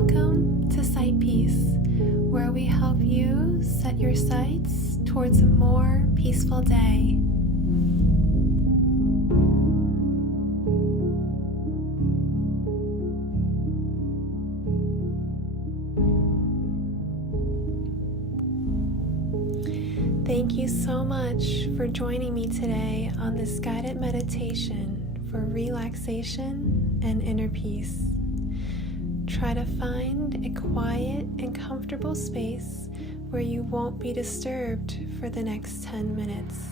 Welcome to Sight Peace, where we help you set your sights towards a more peaceful day. Thank you so much for joining me today on this guided meditation for relaxation and inner peace. Try to find a quiet and comfortable space where you won't be disturbed for the next 10 minutes.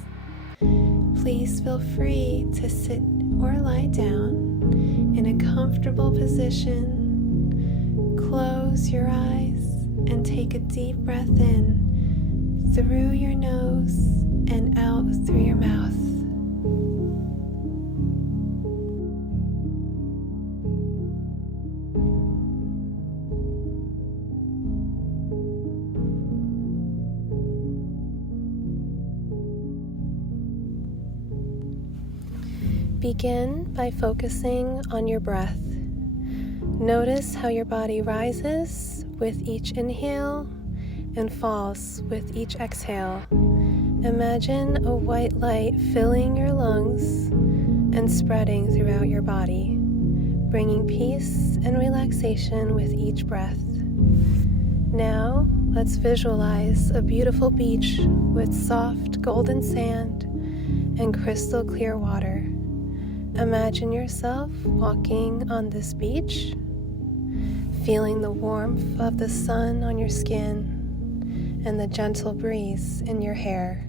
Please feel free to sit or lie down in a comfortable position. Close your eyes and take a deep breath in through your nose and out through your mouth. Begin by focusing on your breath. Notice how your body rises with each inhale and falls with each exhale. Imagine a white light filling your lungs and spreading throughout your body, bringing peace and relaxation with each breath. Now, let's visualize a beautiful beach with soft golden sand and crystal clear water. Imagine yourself walking on this beach, feeling the warmth of the sun on your skin and the gentle breeze in your hair.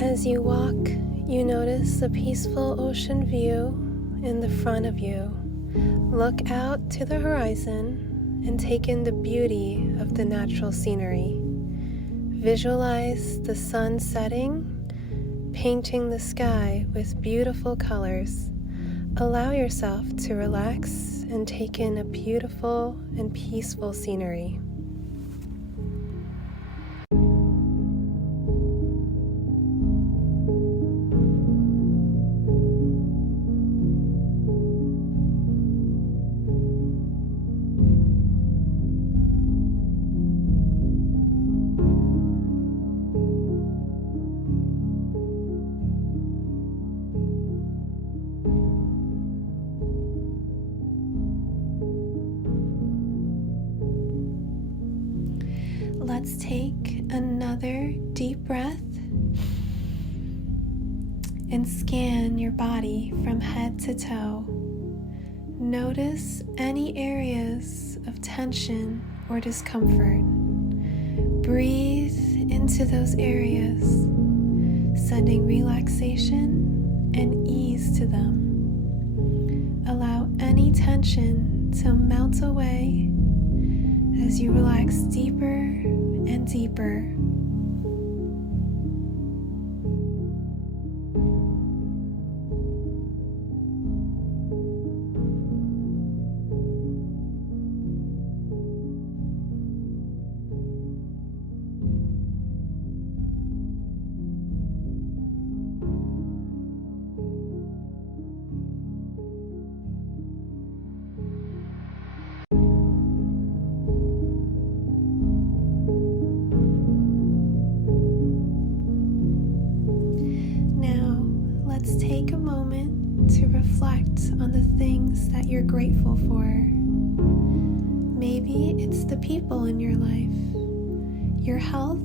As you walk, you notice a peaceful ocean view in the front of you. Look out to the horizon and take in the beauty of the natural scenery. Visualize the sun setting, painting the sky with beautiful colors. Allow yourself to relax and take in a beautiful and peaceful scenery. Let's take another deep breath and scan your body from head to toe. Notice any areas of tension or discomfort. Breathe into those areas, sending relaxation and ease to them. Allow any tension to melt away as you relax deeper and deeper. Take a moment to reflect on the things that you're grateful for. Maybe it's the people in your life, your health,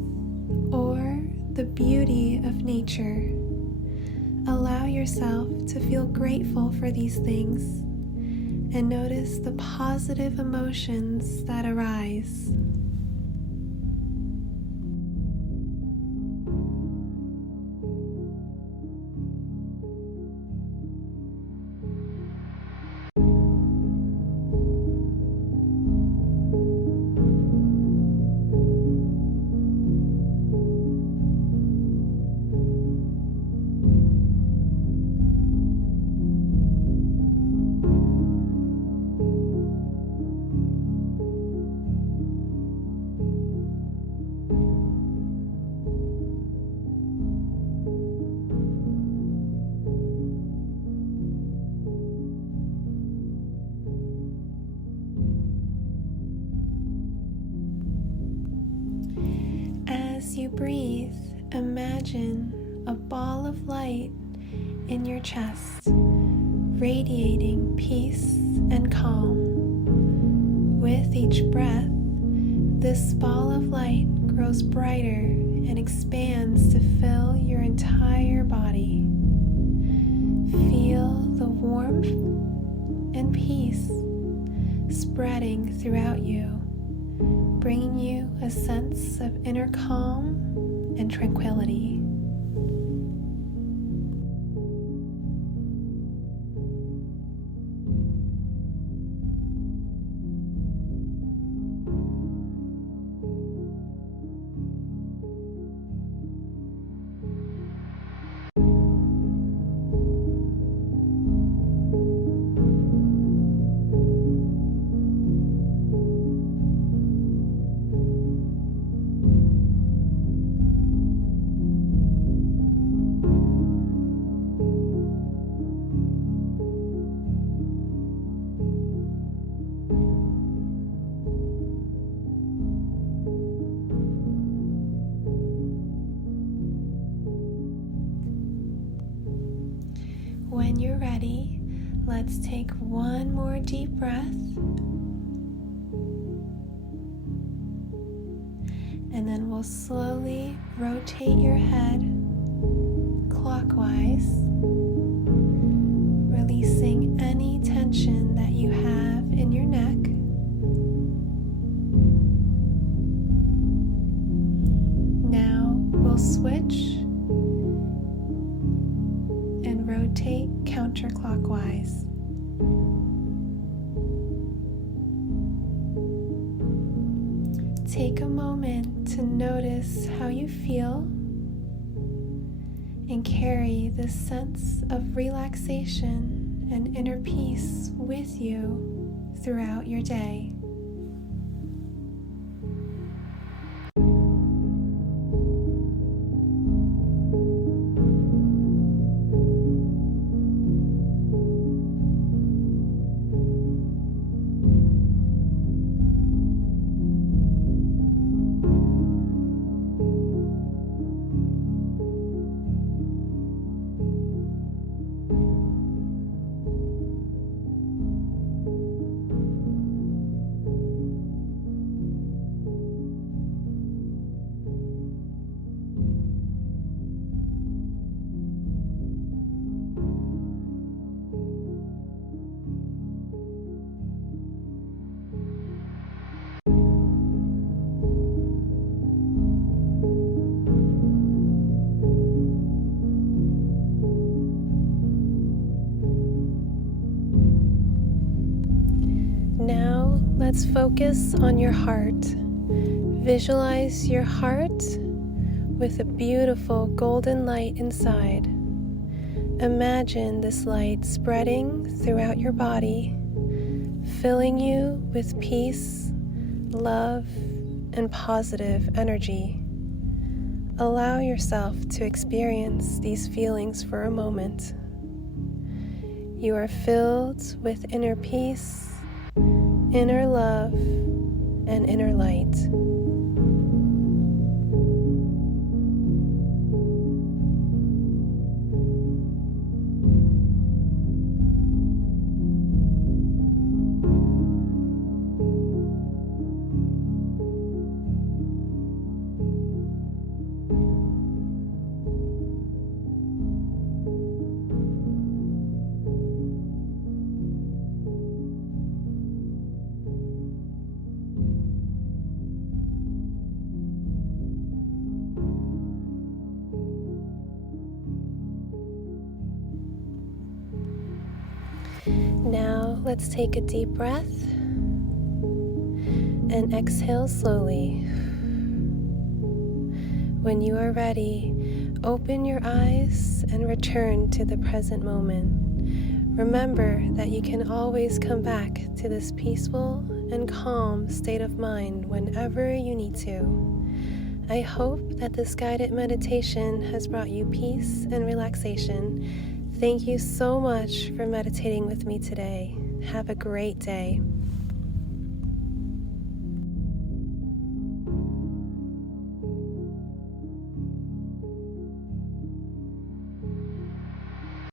or the beauty of nature. Allow yourself to feel grateful for these things and notice the positive emotions that arise. As you breathe, imagine a ball of light in your chest, radiating peace and calm. With each breath, this ball of light grows brighter and expands to fill your entire body. Feel the warmth and peace spreading throughout you, bringing you a sense of inner calm and tranquility. When you're ready, let's take one more deep breath. And then we'll slowly rotate your head clockwise, releasing any tension that you have in your neck. Now we'll switch and rotate counterclockwise. Take a moment to notice how you feel and carry this sense of relaxation and inner peace with you throughout your day. Now let's focus on your heart. Visualize your heart with a beautiful golden light inside. Imagine this light spreading throughout your body, filling you with peace, love, and positive energy. Allow yourself to experience these feelings for a moment. You are filled with inner peace, inner love, and inner light. Now let's take a deep breath and exhale slowly. When you are ready, open your eyes and return to the present moment. Remember that you can always come back to this peaceful and calm state of mind whenever you need to. I hope that this guided meditation has brought you peace and relaxation. Thank you so much for meditating with me today. Have a great day.